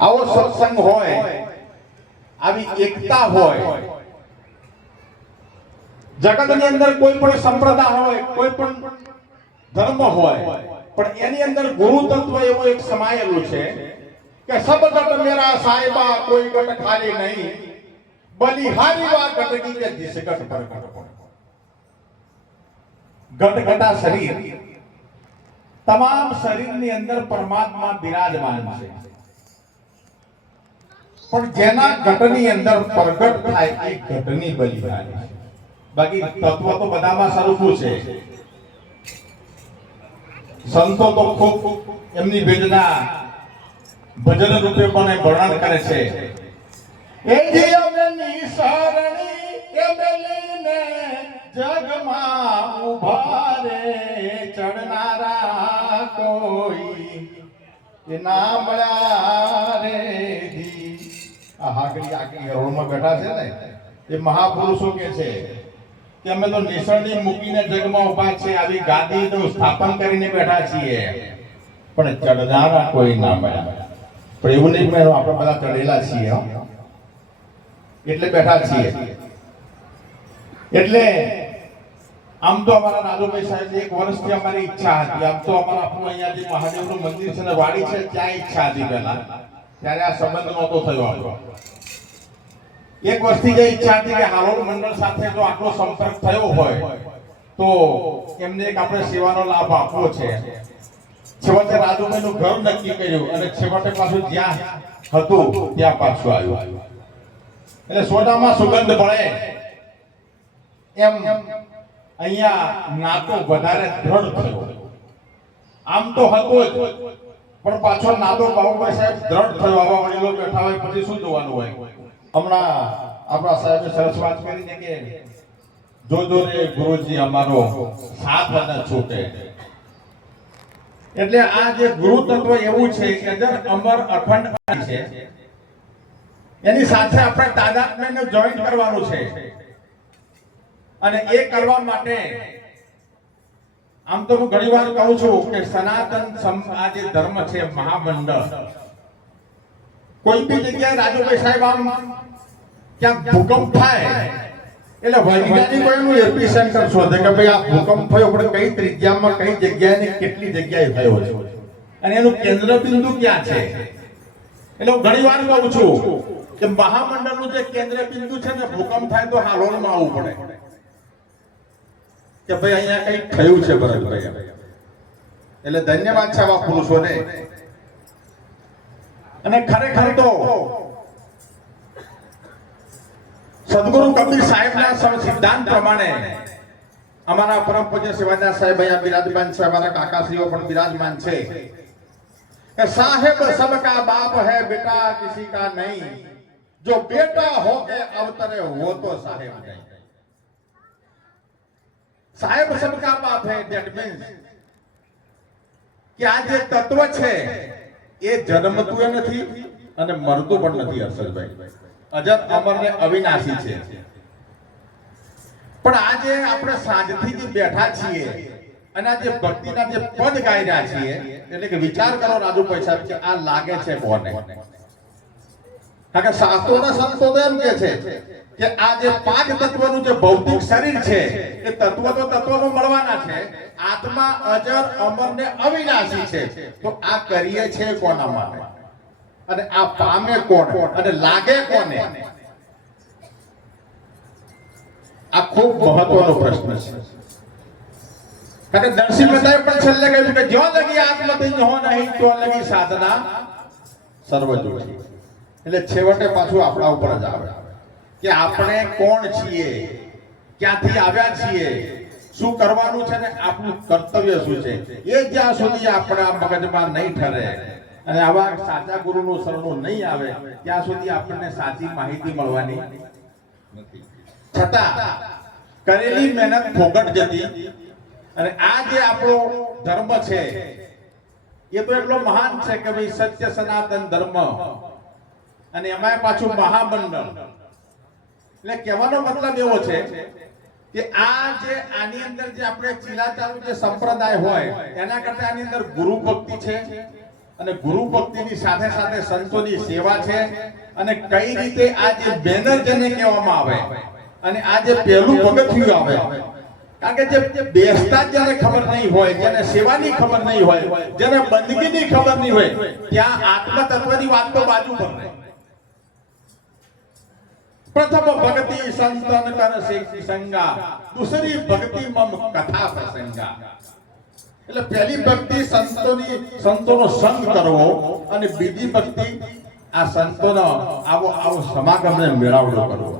આવો સત્સંગ હોય, આવી એકતા હોય, જગતની અંદર કોઈ પણ સંપ્રદાય હોય, કોઈ પણ ધર્મ હોય, પણ એની અંદર ગુરુ તત્વ એવું એક સમાયેલું છે કે સબ ગટ મેરા સાહેબા કોઈ ગટ ખાલી નહીં, બલિહારી વા ગટકી કે જીસ ગટ પર ગટ ગટા શરીર, તમામ શરીરની અંદર પરમાત્મા બિરાજમાન છે, પણ જેના ઘટની અંદર પ્રગટ થાય એ ઘટની બલિહારી છે. બાકી તત્વ તો બધામાં સરખું છે. સંતો તો ખૂબ એમની વેદના ભજન રૂપે પણ વર્ણન કરે છે. એ જીવની સરણી એ મેલીને જગમાં ઉભા રે, ચડનારા કોઈ એ ના મળ્યા રે. આ હાકડી આખી હરોળમાં બેઠા છે ને, એ મહાપુરુષો કે છે કે અમે તો નિસરણી મૂકીને જગમાં ઉભા છે, આવી ગાદીનું સ્થાપન કરીને બેઠા છીએ, પણ ચડનારા કોઈ ના મળ્યા. પણ એવું નહીં, પણ આપણે બધા ચડેલા છીએ, એટલે બેઠા છીએ. એટલે આમ તો અમારા રાજુભાઈ સાહેબ એક વર્ષથી અમારી ઈચ્છા હતી. આમ તો અમારા આપણું અહીંયા જે મહાદેવનું મંદિર છે ને, વાડી છે, ત્યાં ઈચ્છા હતી પહેલા, ત્યારે આ સંબંધ નહોતો થયો. એક વર્ષથી જે ઈચ્છા હતી કે હાલોલ મંડળ સાથે જો આટલો સંપર્ક થયો હોય તો એમને એક આપણે સેવાનો લાભ આપવો છે. છેવટે રાજુભાઈનું ઘર નક્કી કર્યું અને છેવટે પાછું જ્યાં હતું ત્યાં પાછું આવ્યું. એટલે સોનામાં સુગંધ મળે એમ અહીંયા નાતો વધારે દ્રઢ થયો. આમ તો હતો જ, પણ પાછો નાતો બાબુભાઈ સાહેબ દ્રઢ થયો. આવા વડીલો બેઠા હોય પછી શું જોવાનું હોય. હમણાં આપણા સાહેબે સરસ વાત કરીને કે જોજો રે ગુરુજી અમારો સાથ ન છૂટે. એટલે આ જે ગુરુ તત્વ એવું છે કે અજર અમર અખંડ છે, એની સાથે આપણે તાદાત્મ્યને જોઈન્ટ કરવાનું છે. અને એ કરવા માટે આમ તો હું ઘણીવાર કહું છું કે સનાતન આ જે ધર્મ છે મહામંડળ, કોઈ બી જગ્યાએ રાજુભાઈ સાહેબ આમ ક્યાંક ભૂકંપ થાય એટલે વૈજ્ઞાનિકો એનું એપી સેન્ટર શોધે કે ભાઈ આ ભૂકંપ થયો પણ કઈ ત્રિજ્યામાં, કઈ જગ્યાએ ને કેટલી જગ્યાએ થયો છે અને એનું કેન્દ્ર બિંદુ ક્યાં છે. એટલે હું ઘણીવાર કહું છું કે મહામંડળનું જે કેન્દ્ર બિંદુ છે ને, ભૂકંપ થાય તો હાલોલમાં આવવું પડે કે ભાઈ અહીંયા કઈ થયું છે ભરતભાઈ. એટલે ધન્યવાદ છે આવા પુરુષોને. અને ખરેખર તો સદગુરુ કબીર સાહેબના સિદ્ધાંત પ્રમાણે અમારા પરમ પૂજ્ય શિવાનંદ સાહેબ અહીંયા બિરાજમાન છે, અમારા કાકાશ્રીઓ પણ બિરાજમાન છે કે સાહેબ સબકા બાપ હૈ બેટા કિસી કા નહીં, જો બેટા હો કે અવતરે હો તો સાહેબ નહીં. સાહેબ સબકા બાપ હૈ, ધેટ મીન્સ કે આ જે તત્વ છે એ જન્મતું નથી અને મરતું પણ નથી. હર્ષદભાઈ અજર અમર ને અવિનાશી છે. પણ આજે આપણે સાંજથી જે બેઠા છીએ અને આ જે ભક્તિના જે પદ ગાઈ રહ્યા છીએ, એટલે કે વિચાર કરો રાજુભાઈ સાહેબ કે આ લાગે છે કોને? કારણ કે શાસ્ત્રોના સંતો એમ કે છે કે આ જે પાંચ તત્વનું જે ભૌતિક શરીર છે એ તત્વ તો તત્વમાં મળવાના છે, આત્મા અજર અમર ને અવિનાશી છે. તો આ કરીએ છે કોના માટે અને આ પામે કોણ અને લાગે કોને? આ ખૂબ મહત્વનો પ્રશ્ન છે. કારણ કે નરસિંહ મહેતાએ પણ છેલ્લે કહ્યું કે જો લગી આત્મતિંજ હો નહીં તો લગી સાધના સર્વ જુઠી. એટલે છેવટે પાછું આપણા ઉપર જ આવે કે આપણે કોણ છીએ, ક્યાંથી આવ્યા છીએ, શું કરવાનું છે ને આપણું કર્તવ્ય શું છે. એ જ્યાં સુધી આપણા મગજમાં નહીં ઠરે અને આવા સાચા ગુરુનું શરણું નહીં આવે ત્યાં સુધી આપણને સાચી માહિતી મળવાની નથી. છતાં કરેલી મહેનત ફોગટ જતી. અને આ જે આપણો ધર્મ છે એ તો એટલો મહાન છે કે ભાઈ સત્ય સનાતન ધર્મ અને એમાં પાછું મહામંડળ. એટલે કહેવાનો મતલબ એવો છે કે આ જે આની અંદર જે આપણે ચીલાચાલુ જે સંપ્રદાય હોય એના કરતા આની અંદર ગુરુ ભક્તિ છે, અને ગુરુ ભક્તિની સાથે સાથે સંતોની સેવા છે અને કઈ રીતે આ જે બેનર જેને કહેવામાં આવે અને આ જે પહેલું પગથિયું આવે, કારણ કે જે બેસતા જેને ખબર નહીં હોય, જેને સેવાની ખબર નહીં હોય, જેને બંદગીની ખબર નહીં હોય, ત્યાં આત્મ તત્વની વાત તો બાજુ પર રહે. પ્રથમ ભક્તિ સંતન કર સંગા, દૂસરી ભક્તિ મમ કથા પ્રસંગા. એટલે પહેલી ભક્તિ સંતોનો સંગ કરવો અને બીજી ભક્તિ આ સંતોનો આવો સમાગમને મેળાવડો કરવો.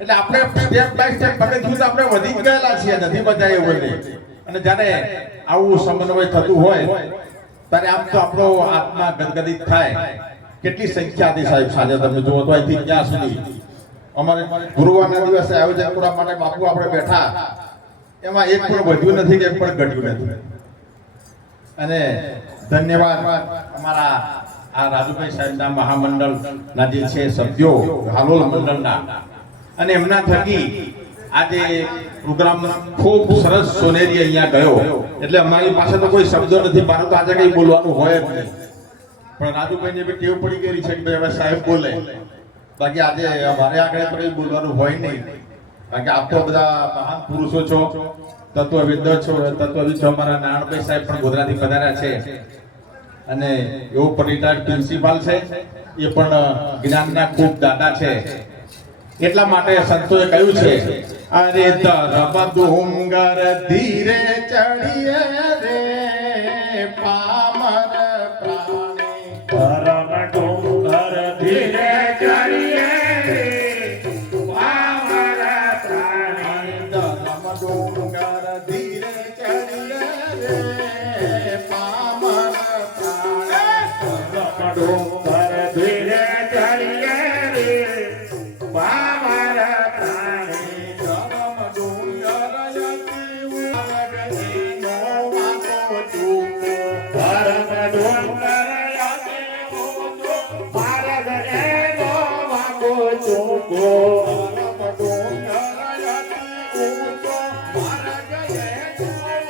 એટલે આપણે સ્ટેપ બાય સ્ટેપ પગથિયું આપણે વધી ગયેલા છીએ, નથી બધા એવું નહીં. અને જ્યારે આવું સમન્વય થતું હોય ત્યારે આમ તો આપણો આત્મા ગદગદિત થાય. કેટલી સંખ્યા હતી સાહેબ, સાંજે તમે જુઓ તો અહીંથી ત્યાં સુધી અમારે ગુરુવારના દિવસે આયોજન કરવા માટે બાપુ આપણે બેઠા, એમાં એક પણ વધ્યું નથી કે એક પણ ઘટ્યું નથી. અને ધન્યવાદ અમારા આ રાજુભાઈ સાહેબના મહામંડળના જે છે સભ્યો, હાલોલ મંડળના, અને એમના થકી આજે પ્રોગ્રામ ખૂબ સરસ સોનેરી અહીંયા ગયો. એટલે અમારી પાસે તો કોઈ શબ્દો નથી, મારે તો આજે કંઈ બોલવાનું હોય જ નહીં. પણ રાજુભાઈને બી ટેવ પડી ગઈ છે કે હવે સાહેબ બોલે, બાકી આજે અમારે આગળ તો કંઈ બોલવાનું હોય નહીં. કારણ કે આપ તો બધા મહાન પુરુષો છો, તત્વવિદ છો, તત્વવિદ છો. અમારા નારાયણભાઈ સાહેબ પણ ગોધરાથી પધાર્યા છે અને એવો રિટાયર્ડ પ્રિન્સિપાલ છે, એ પણ જ્ઞાનના ખૂબ દાદા છે. એટલા માટે સંતોએ કહ્યું છે, અરે ધરમ ડુંગર ધીરે ચડીએ રે પામર પ્રાણી, ધરમ ડુંગર ધીરે ચડીએ રે પામર પ્રાણી, ધરમ ડુંગર ધીરે ચડીએ રે પામર પ્રાણી, ધરમ ડુંગર ધીરે ચડીએ રે પામર પ્રાણી, ધરમ ડુંગર યતિ નો વાતો ચૂકો, ધરમ ડુંગર યતિ ઊંચો, માર્ગ એનો વાંકો ચૂકો, ધરમ ડુંગર યતિ ઊંચો, માર્ગ એનો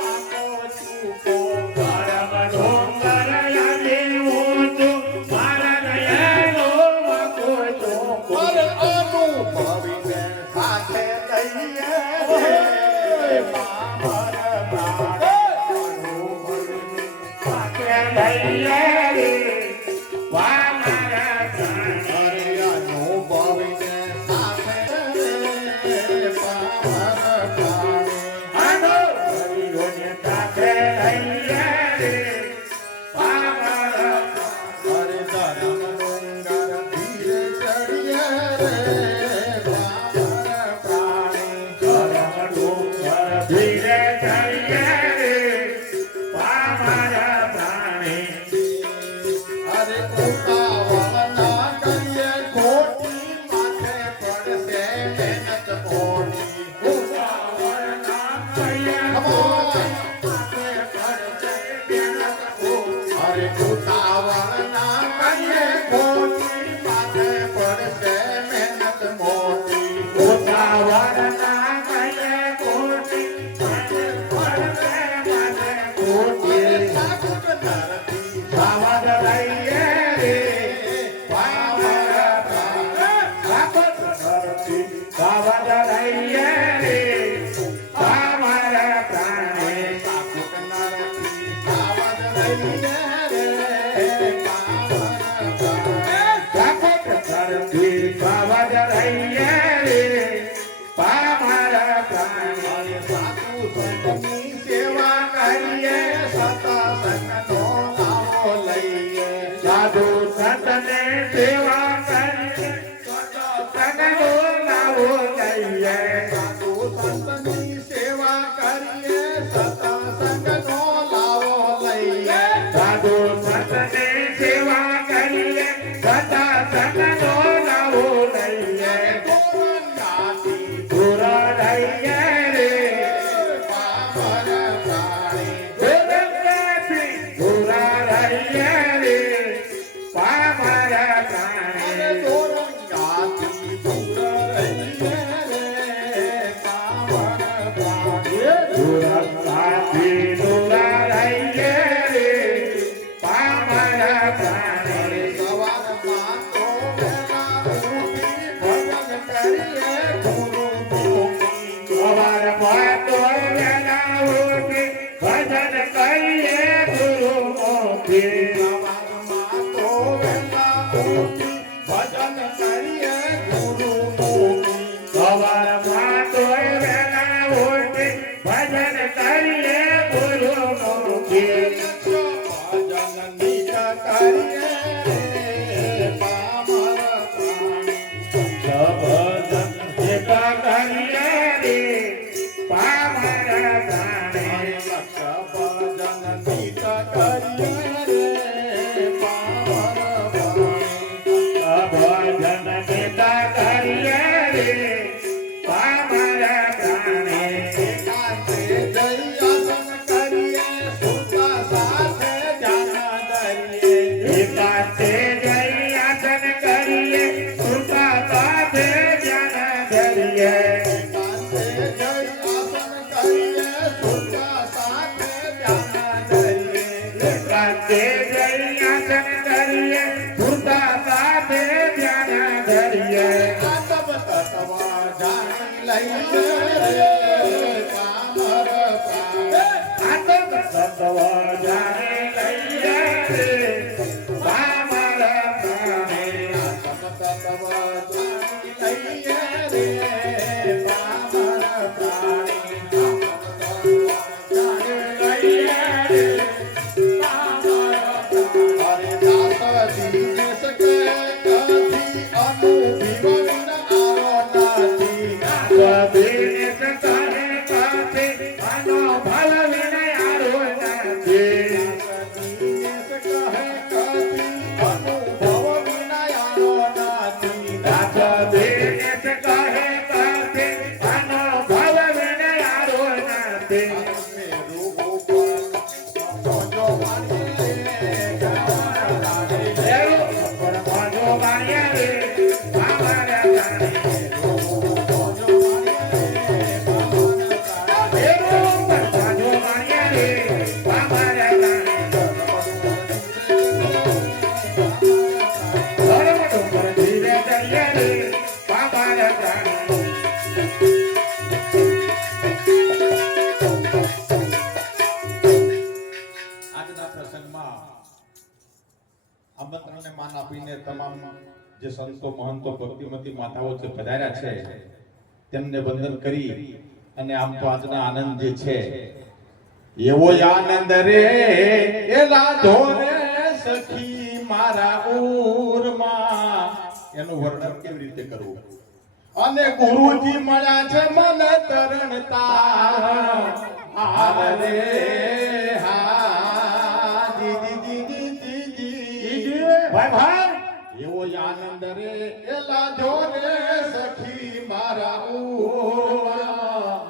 વાંકો ચૂકો. ધરમ ડુંગર યતિ ઊંચો, માર્ગ એનો વાંકો ચૂકો. અનુભવીને સાથે લઈએ રે પામર પ્રાણી, સાથે લઈએ રે પામર પ્રાણી, અનુભવીને સાથે રે પામર પ્રાણી. આનો હરિઓને સાથે લઈએ રે પામર હરે ધરમ ડુંગર ધીરે ચડીએ રે પામર પ્રાણી, ધરમ ડુંગર ધીરે ચડીએ રે પામર પ્રાણી, અરે ઉતાવળ ના કરીએ ખોટી, માથે પડશે મહેનત મોટી. ઉતાવળ ના કરીએ ખોટી, માથે પડશે મહેનત ખોટી. અરે ઉતાવળ ના કરીએ ખોટી, માથે પડશે મહેનત મોટી. ઉતાવળ ના કરીએ ખોટી, માથે પડશે મહેનત ખોટી. સાગર ધરતી સાવધ રહીએ રે પામર પ્રાણી, સાવધ રહીએ રે પામર પ્રાણી, સાગર નરથી સાવધ રહીએ રે પામર પ્રાણી. ધરતી સાવધ રહીએ રે પામર પ્રાણી, અરે સાધુ સંતની સેવા કરીએ, સત્સંગનો લાવો લઈએ. સાધુ સંતને સેવા કરીએ, સત્સંગનો લાવો લઈએ. સાધુ સંતની સેવા કરીએ, સત્સંગનો લાવો લઈએ. સાધુ સંતને સેવા કરીએ, સત્સંગનો લાવો લઈએ. ગોરંગાથી દૂર રહીએ રે પામર પ્રાણી, ગોરંગાથી દૂર રહીએ રે પામર પ્રાણી, ગોરંગાથી દૂર રહીએ રે પામર પ્રાણી. દૂરથી દૂર રહીએ રે પામર પ્રાણે સવારમાં તો વહેલા ઉઠી ભજન કરીએ ગુરુમુખી. સવારમાં તો વહેલા ઉઠી ભજન કરીએ ગુરુમુખી. સવારમાં તો વહેલા ઉઠી ભજન કરીએ ગુરુમુખી. સવારમાં તો વહેલા ઉઠી ભજન કરીએ ગુરુમુખી. ભજન નિજ કરીએ રે પામર પ્રાણી. ભજન એક કરીએ રે પામર પ્રાણે. ભજન નિજ કરીએ રે પામર પ્રાણી. ભજન નેતા કરીએ રે પામર પ્રાણે. એકાંતે જઈ આસન કરીએ સુતા સાથે ધ્યાન ધરીએ. એકાંતે જઈ આસન કરીએ સુતા સાથે ધ્યાન ધરીએ. એકાંતે જઈ આસન કરીએ સુતા સાથે ધ્યાન ધરીએ. એકાંતે જઈ આસન કરીએ સુતા સાથે ધ્યાન ધરીએ. આતપ તત્વ જાણી લઈએ રે પામર પ્રાણી. આતમ તત્વ જાણી લઈએ રે પામર પ્રાણે. આતપ તત્વ જાણી લઈએ રે પામર પ્રાણી. જાણી લઈએ રે પામર અરે દાસ દિનેશ કે કથી અનુભવ વિન આરો નથી. કબીર કહે કાતે આનો ભલ વિનયારો નથી. દિનેશ કહે કથી અનુભવ વિન આરો નથી. કબીર કહે કાતે આનો ભલ વિનયારો નથી. અમે રૂપ જો મારીએ ગાડી. દેવ પર માજો માર્યા રે પામર પ્રાણે. દેવ પર માજો માર્યા રે પામર પ્રાણે. ધર્મ ડુંગર ધીરે ચડીએ રે પામર પ્રાણે. આજના પ્રસંગમાં આમંત્રણને માન આપીને તમામ જે સંતો મહંતો ભક્તિમતી માતાઓ જે પધાર્યા છે તેમને વંદન કરી અને આમ તો આજના આનંદ જે છે એવો આનંદ રે એલા ધોરે સખી મારા ઉરમાં એનું વર્ણન કેવી રીતે કરવું. અને ગુરુજી મળ્યા છે મન તરણતા હાર રે હા જી જી જી જી જી ભાઈ ભાઈ એવો આનંદ રે એલા જો રે સખી મારા ઉરમાં.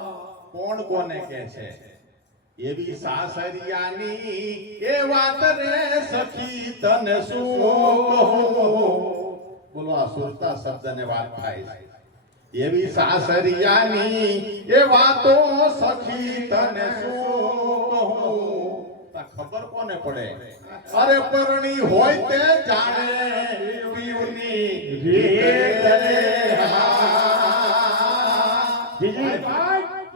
કોણ કોને કહે છે એવી સાસરિયાની એ વાત રે સખી તને શું કહું. બોલો આ સુરતા શબ્દને વાત થાય છે. એવી સાસરિયાની એ વાતો સખી તને શું કહું. તા ખબર કોને પડે અરે પરણી હોય તે જાણે પીવની રીત રે હા. જીજી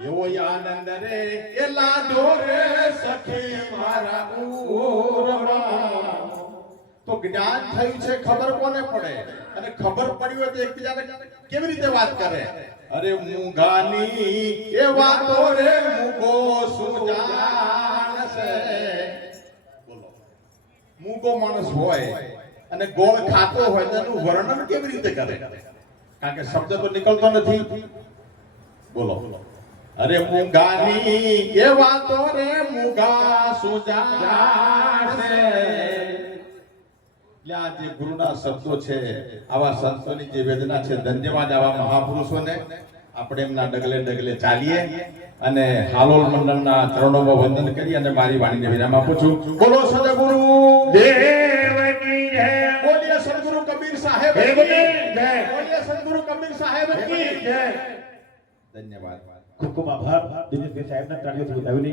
એવો આનંદ રે એલા ડોરે સખી મારા ઉરમાં. તો જ્ઞાન થયું છે ખબર કોને પડે અને ખબર પડી હોય તો એકબીજાને કેવી રીતે વાત કરે. અરે મૂંગાની એ વાતો રે મૂગો સુજાણશે. બોલો મૂગો માણસ હોય અને ગોળ ખાતો હોય તો એનું વર્ણન કેવી રીતે કરે કારણ કે શબ્દ તો નીકળતો નથી. બોલો અરે મૂંગાની એ વાતો રે મૂગા સુજાણશે. એટલે આ જે ગુરુના શબ્દો છે આવા સંતોની જે વેદના છે ધન્યવાદ આવા મહાપુરુષોને. આપણે એમના ડગલે ડગલે ચાલીએ અને હાલોલ મંડળના ચરણોમાં વંદન કરી અને મારી વાણીને વિરામ આપું છું. બોલો સદગુરુ દેવની જય. બોલીએ સદગુરુ કબીર સાહેબ દેવની જય. બોલીએ સદગુરુ કબીર સાહેબ કી જય. ધન્યવાદ. ખૂબ ખૂબ આભાર દિનેશભાઈ સાહેબના તાળીઓથી વધાવીને